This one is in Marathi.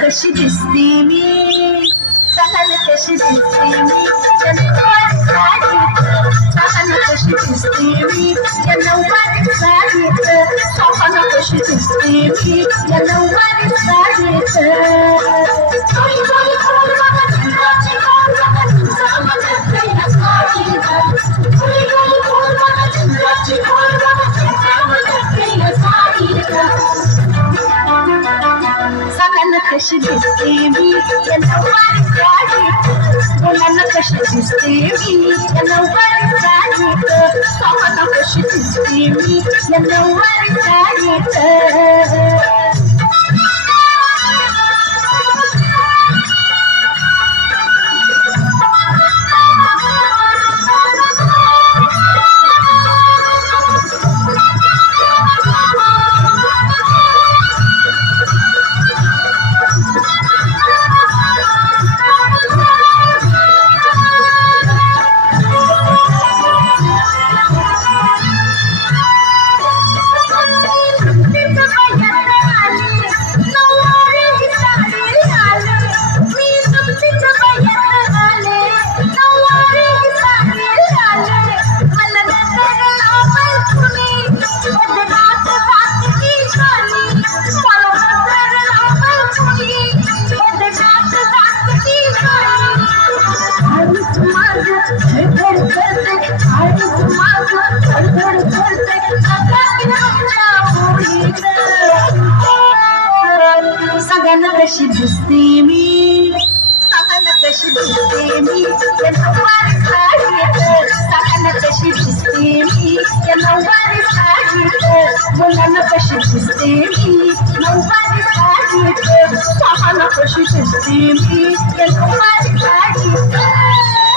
कशी दिसते मी सांगाल कशी दिसते मी नऊवारी साडीत सांगाल कशी दिसते मी या नऊवारी साडीत सांगाल कशी दिसते मी या नऊवारी साडीत कशी दिसते मी या नऊवारी साडीत मुलांना कशी दिसते मी या नऊवारी साडीत सांगाल कशी दिसते मी या नऊवारी साडीत सांगाल कशी दिसते मी सांगाल कशी दिसते मी या नऊवारी साडीत सांगाल कशी दिसते मी या नऊवारी साडीत मुलांना कशी दिसते मी नऊवारी साडीत सांगाल कशी दिसते मी या नऊवारी साडीत